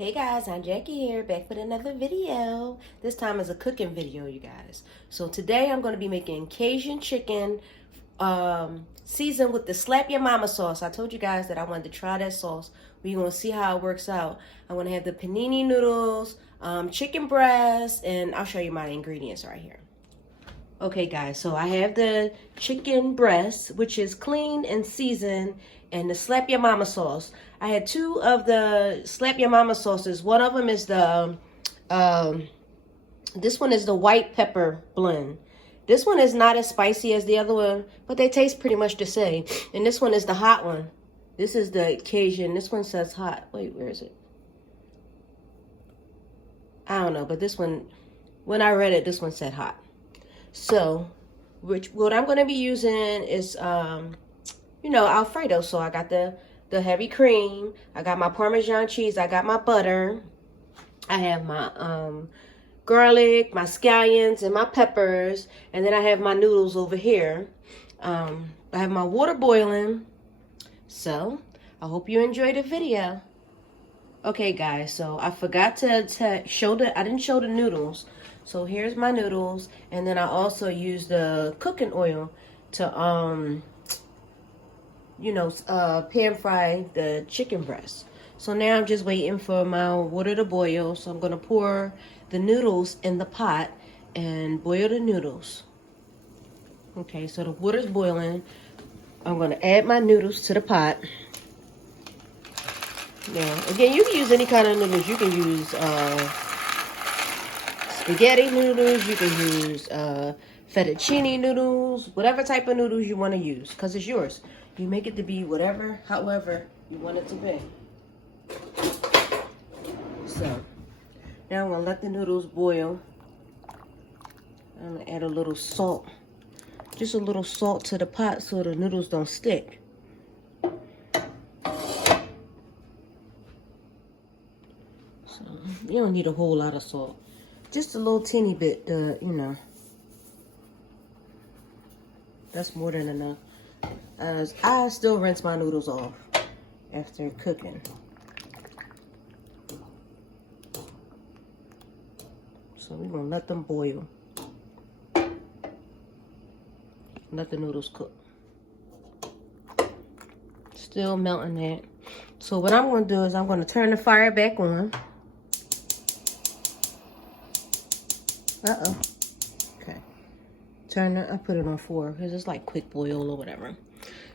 Hey guys, I'm Jackie here, back with another video. This time is a cooking video, you guys. So today I'm going to be making Cajun chicken seasoned with the Slap Your Mama sauce. I told you guys that I wanted to try that sauce. We're going to see how it works out. I'm going to have the panini noodles, chicken breast, and I'll show you my ingredients right here. Okay guys, so I have the chicken breast, which is clean and seasoned, and the Slap Your Mama sauce. I had two of the Slap Your Mama sauces. One of them is the, this one is the white pepper blend. This one is not as spicy as the other one, but they taste pretty much the same. And this one is the hot one. This is the Cajun. This one says hot. Wait, where is it? I don't know, but this one, when I read it, this one said hot. So, what I'm going to be using is, Alfredo. So I got the heavy cream. I got my Parmesan cheese. I got my butter. I have my garlic, my scallions, and my peppers. And then I have my noodles over here. I have my water boiling. So, I hope you enjoy the video. Okay, guys. So, I forgot to show I didn't show the noodles. So here's my noodles, and then I also use the cooking oil to pan fry the chicken breast. So now I'm just waiting for my water to boil. So I'm gonna pour the noodles in the pot and boil the noodles. Okay, so the water's boiling. I'm gonna add my noodles to the pot. Now, again, you can use any kind of noodles. You can use spaghetti noodles, you can use fettuccine noodles, whatever type of noodles you want to use, because it's yours. You make it to be however you want it to be. So, now I'm going to let the noodles boil. I'm going to add a little salt. Just a little salt to the pot so the noodles don't stick. So, you don't need a whole lot of salt. Just a little teeny bit, that's more than enough. I still rinse my noodles off after cooking. So we're gonna let them boil. Let the noodles cook. Still melting that. So what I'm gonna do is I'm gonna turn the fire back on. Okay. I put it on 4 because it's like quick boil or whatever.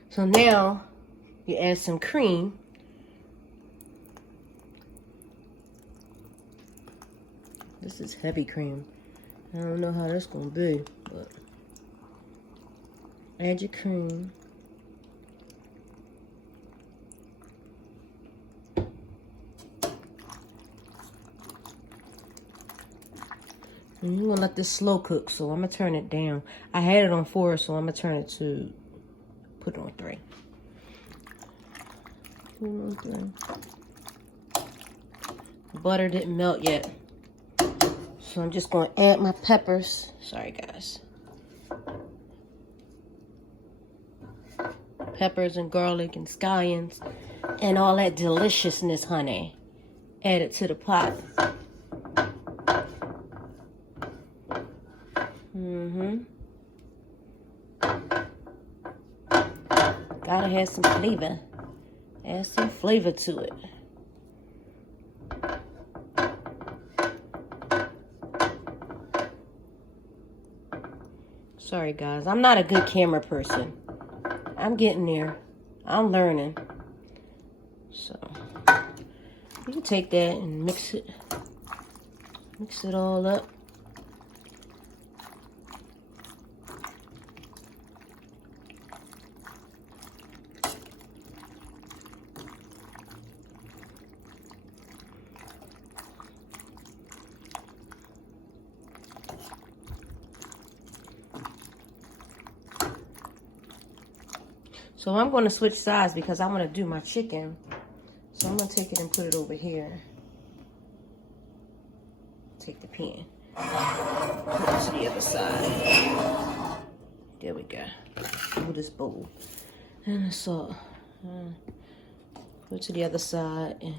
So now you add some cream. This is heavy cream. I don't know how that's gonna be, but add your cream. And you're gonna let this slow cook, so I'm gonna turn it down. I had it on 4, so I'm gonna turn it to put it on 3. Put it on 3. Butter didn't melt yet, so I'm just gonna add my peppers. Sorry, guys. Peppers and garlic and scallions and all that deliciousness, honey. Add it to the pot. Gotta have some flavor. Add some flavor to it. Sorry guys, I'm not a good camera person. I'm getting there. I'm learning. So you can take that and mix it all up. So I'm going to switch sides because I want to do my chicken. So I'm going to take it and put it over here. Take the pan. Put it to the other side. There we go. Move this bowl. And the salt. Put it to the other side and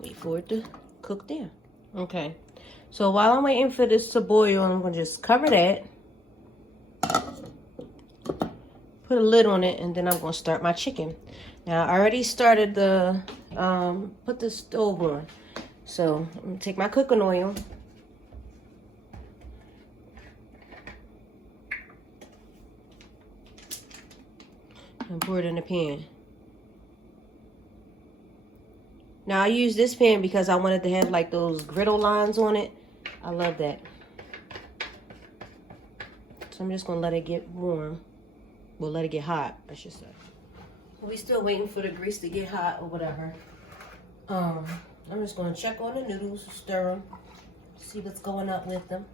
Wait for it to cook there. Okay. So while I'm waiting for this to boil, I'm going to just cover that. Put a lid on it, and then I'm going to start my chicken. Now, I already started the, put the stove on. So, I'm going to take my cooking oil. And pour it in the pan. Now, I use this pan because I wanted to have like those griddle lines on it. I love that. So, I'm just going to let it get warm. Well, let it get hot, I should say. We still waiting for the grease to get hot or whatever. I'm just going to check on the noodles, stir them, see what's going up with them.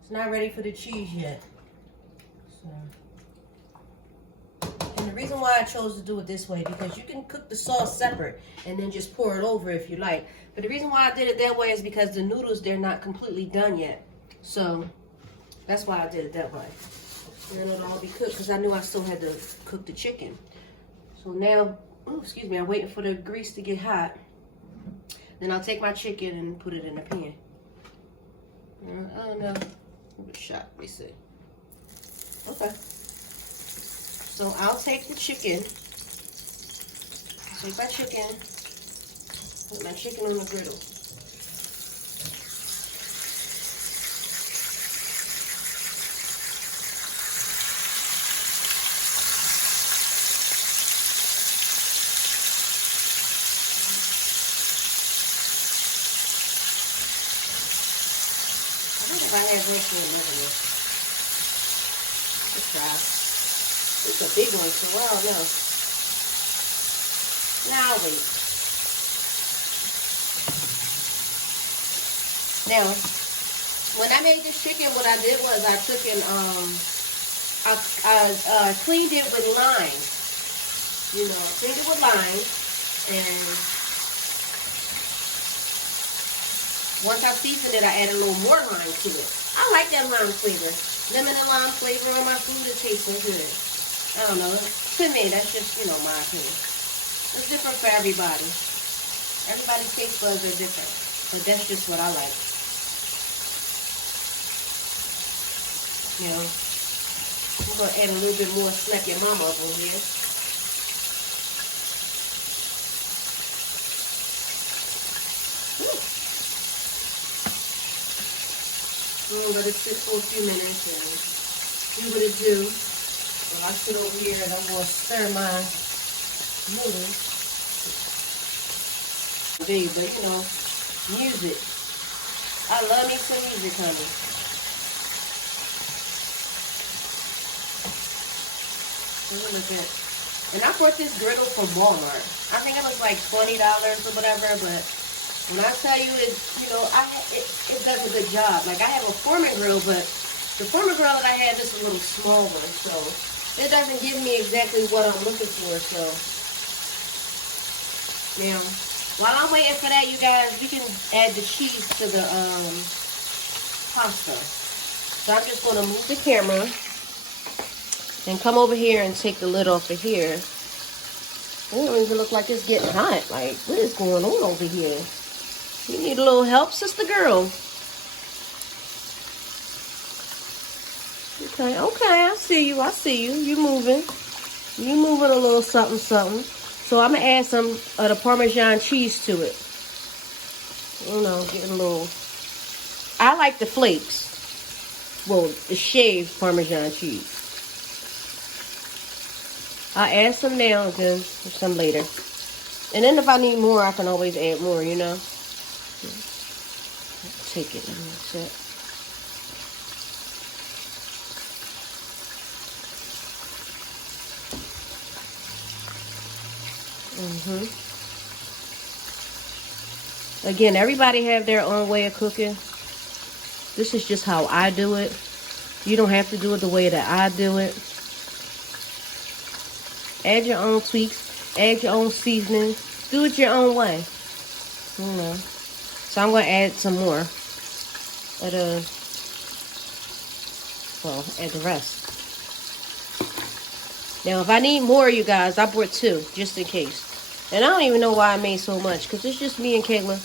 It's not ready for the cheese yet. So. And the reason why I chose to do it this way, because you can cook the sauce separate and then just pour it over if you like. But the reason why I did it that way is because the noodles, they're not completely done yet. So that's why I did it that way. And it'll all be cooked because I knew I still had to cook the chicken. So now, excuse me, I'm waiting for the grease to get hot. Then I'll take my chicken and put it in the pan. I don't know. Give it a shot. Let me see. Okay. So I'll take the chicken. Take my chicken. Put my chicken on the griddle. I have room for another one. Let's try. It's a big one, so I don't know. Now I'll wait. Now, when I made this chicken, what I did was I took and I cleaned it with lime. You know, cleaned it with lime, and once I seasoned it, I added a little more lime to it. I like that lime flavor. Lemon and lime flavor on my food, it tastes so good. I don't know. To me, that's just, you know, my opinion. It's different for everybody. Everybody's taste buds are different. But that's just what I like. You know, I'm going to add a little bit more Slap Your Mama up on here. Let it sit for a few minutes and do what it do. Well, I sit over here and I'm going to stir my noodles. But, you know, music. I love me some music, honey. Look at it. And I bought this griddle from Walmart. I think it was like $20 or whatever, but when I tell you it, you know, it does a good job. Like, I have a Foreman grill, but the Foreman grill that I have is a little smaller, so it doesn't give me exactly what I'm looking for. So now, while I'm waiting for that, you guys, we can add the cheese to the pasta. So I'm just going to move the camera and come over here and take the lid off of here. It don't even look like it's getting hot. Like, what is going on over here? You need a little help, sister girl. Okay, I see you. You moving. You moving a little something, something. So I'm going to add some of the Parmesan cheese to it. You know, getting a little... I like the flakes. Well, the shaved Parmesan cheese. I'll add some now and then some later. And then if I need more, I can always add more, you know. Take it and that's it. Again, everybody have their own way of cooking. This is just how I do it. You don't have to do it the way that I do it. Add your own tweaks. Add your own seasoning. Do it your own way. You know. So I'm going to add some more. Add the rest. Now, if I need more, you guys, I brought 2 just in case. And I don't even know why I made so much because it's just me and Kayla.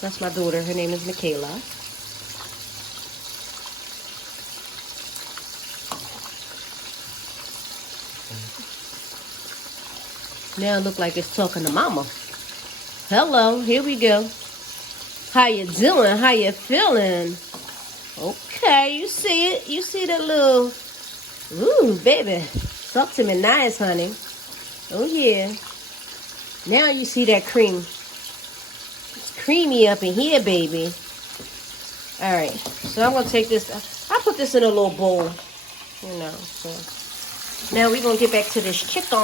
That's my daughter. Her name is Michaela. Now it look like it's talking to Mama. Hello, here we go. How you doing? How you feeling? Okay, you see it. You see that little... Ooh, baby. Talk to me nice, honey. Oh, yeah. Now you see that cream. It's creamy up in here, baby. All right. So I'm going to take this. I put this in a little bowl. You know, so. Now we're going to get back to this chicken.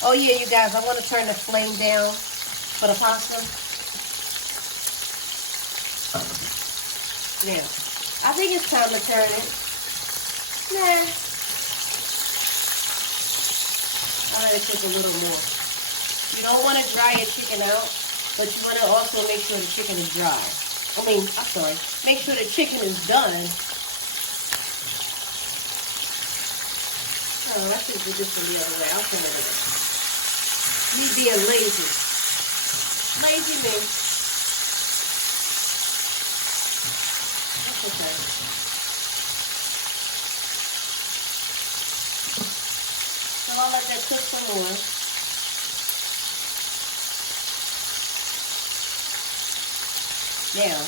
Oh, yeah, you guys. I want to turn the flame down for the pasta. Now, I think it's time to turn it. Nah. I'll let it cook a little more. You don't want to dry your chicken out, but you want to also make sure the chicken is dry. I'm sorry. Make sure the chicken is done. Oh, I should do this from the other way. I'll turn it over. Me being lazy. Lazy me. That's okay. So I'll let that cook some more. Now,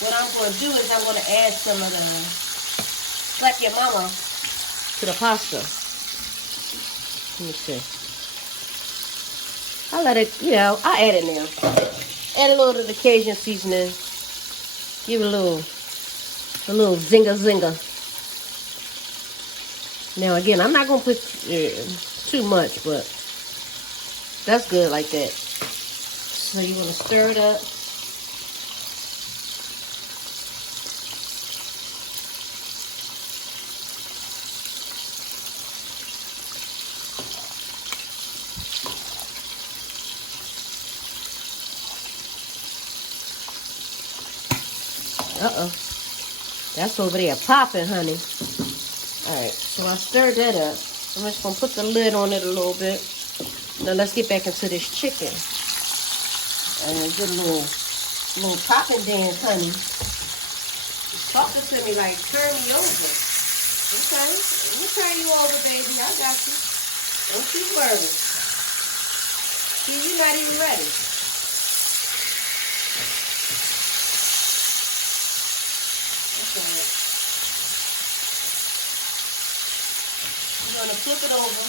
what I'm going to do is I'm going to add some of the Slap Your Mama to the pasta. Let me see. I'll let it, I'll add it now. Add a little of the Cajun seasoning. Give it a little zinga. Now, again, I'm not going to put too much, but that's good like that. So you want to stir it up. Uh-oh. That's over there popping, honey. Alright, so I stirred that up. I'm just going to put the lid on it a little bit. Now let's get back into this chicken. And get a little popping dance, honey. It's talking to me like, turn me over. Okay, let me turn you over, baby. I got you. Don't you worry. See, you're not even ready. You're going to flip it over.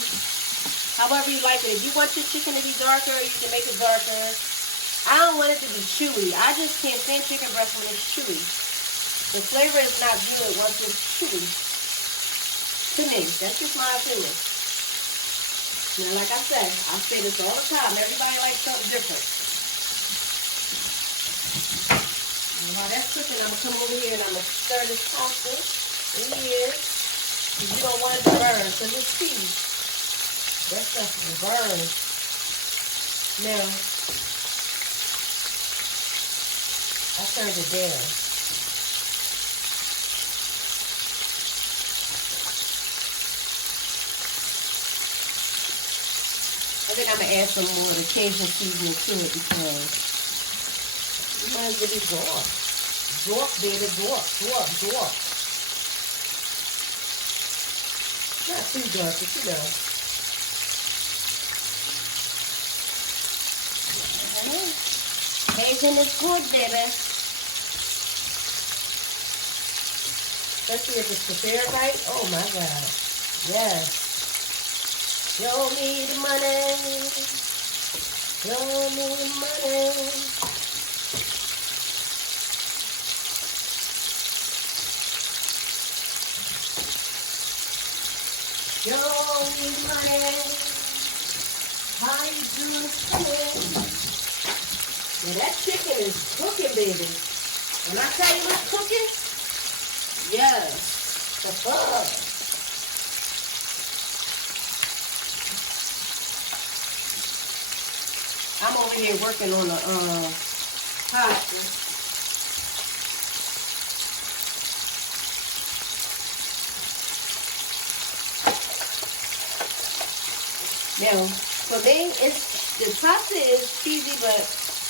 However you like it. If you want your chicken to be darker, you can make it darker. I don't want it to be chewy. I just can't stand chicken breast when it's chewy. The flavor is not good once it's chewy. To me, that's just my opinion. Now, like I said, I say this all the time. Everybody likes something different. And while that's cooking, I'm going to come over here and I'm going to stir this pasta in here. Because you don't want it to burn, because it's cheese. That stuff will burn. Now, I turned it down. I think I'm going to add some more of the Cajun seasoning to it because you might as well be dwarf. Dwarf, baby, dwarf. Not too dark, but you know. Cajun is good, baby. Especially if it's prepared right. Oh my God. Yes. Show me the money. Show me the money. Show me the money. How you doing it? Now that chicken is cooking, baby. When I tell you it's cooking, yes. I'm over here working on the pasta. Now, for me, the pasta is cheesy, but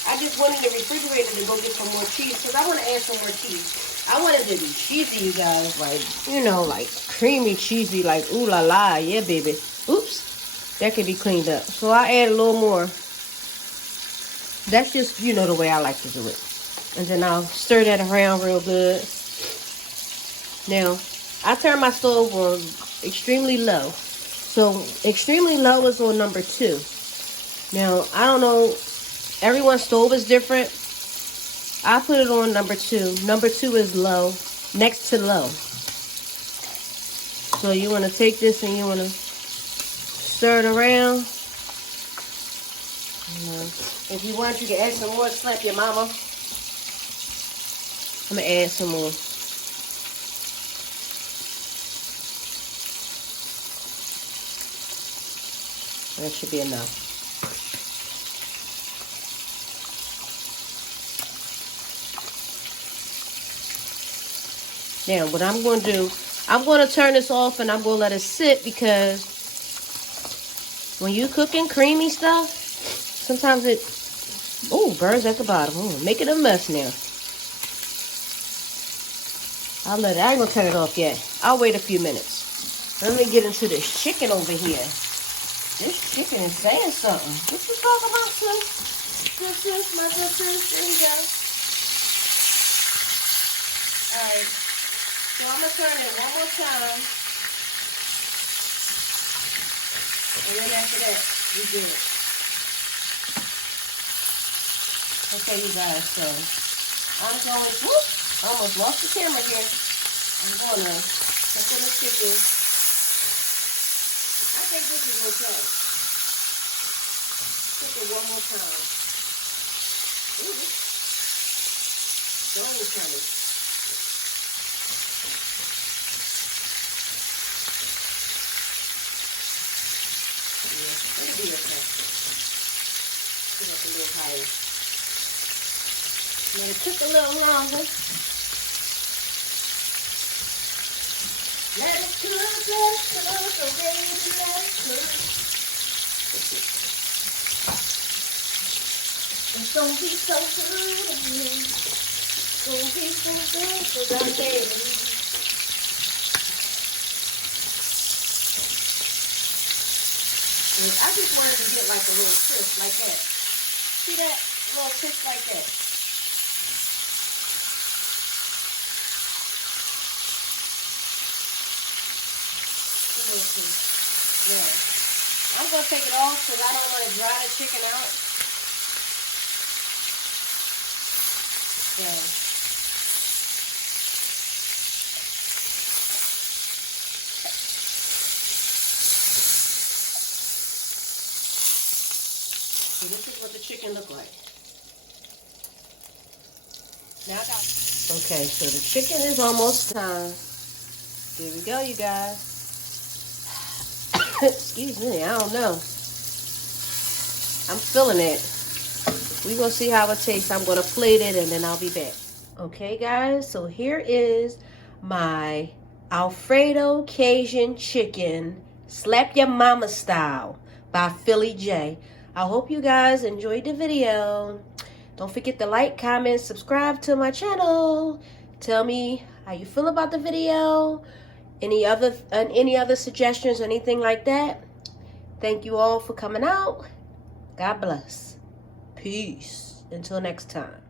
I just went in the refrigerator to go get some more cheese because I want to add some more cheese. I want it to be cheesy, you guys, like, you know, like creamy cheesy, like ooh la la, yeah, baby. Oops, that can be cleaned up. So I add a little more. That's just, you know, the way I like to do it. And then I'll stir that around real good. Now, I turn my stove on extremely low. So, extremely low is on number 2. Now, I don't know, everyone's stove is different. I put it on number 2. Number 2 is low, next to low. So, you want to take this and you want to stir it around. If you want, you can add some more. Slap your mama. I'm going to add some more. That should be enough. Now, what I'm going to do, I'm going to turn this off and I'm going to let it sit because when you cooking creamy stuff, sometimes it, burns at the bottom. Make it a mess now. I ain't going to turn it off yet. I'll wait a few minutes. Let me get into this chicken over here. This chicken is saying something. What you talking about, sis? Sis, my sis. There you go. Alright. So I'm going to turn it one more time. And then after that, we do it. Okay, you guys. So I'm going, I almost lost the camera here. I'm going to cook in the chicken. I think this is okay. Cook it one more time. Ooh. Don't tell me. Yeah, it'll be okay. Get up a little higher. Let it cook a little longer. Let it cook, so baby, let it cook. It's gonna be so good. It's gonna be so good for the baby. And I just wanted to get like a little crisp like that. See that? A little crisp like that. Yeah. I'm going to take it off because I don't want to dry the chicken out. Yeah. See, this is what the chicken look like. Now I got. Okay, so the chicken is almost done. Here we go, you guys. Excuse me, I don't know. I'm feeling it. We're going to see how it tastes. I'm going to plate it and then I'll be back. Okay, guys, so here is my Alfredo Cajun chicken, slap your mama style by Philly J. I hope you guys enjoyed the video. Don't forget to like, comment, subscribe to my channel. Tell me how you feel about the video. Any other suggestions or anything like that? Thank you all for coming out. God bless. Peace. Until next time.